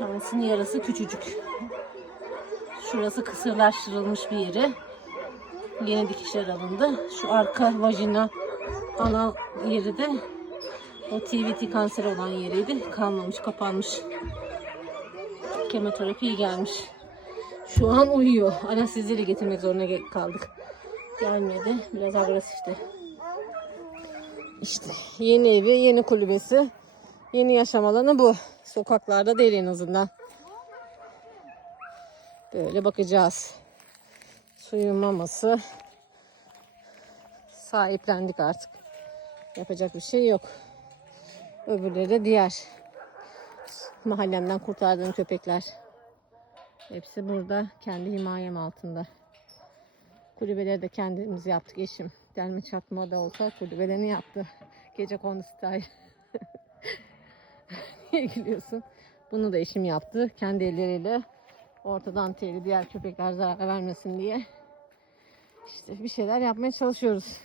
Şansın yarası küçücük. Şurası kısırlaştırılmış bir yeri. Yeni dikişler alındı. Şu arka vajina ana yeri de o TVT kanseri olan yeriydi. Kalmamış, kapanmış. Kemoterapi iyi gelmiş. Şu an uyuyor. Anesteziyle getirmek zorunda kaldık. Gelmedi. Biraz agresifti. İşte yeni evi, yeni kulübesi, yeni yaşam alanı bu. Sokaklarda değil en azından. Böyle bakacağız. Suyun maması. Sahiplendik artık. Yapacak bir şey yok. Öbürleri de diğer mahallemden kurtardığım köpekler. Hepsi burada kendi himayem altında. Kulübeleri de kendimiz yaptık eşim. Delme çatma da olsa kulübelerini yaptı. Gece kondu style. Niye gülüyorsun? Bunu da eşim yaptı. Kendi elleriyle ortadan teli diğer köpekler zarar vermesin diye. İşte bir şeyler yapmaya çalışıyoruz.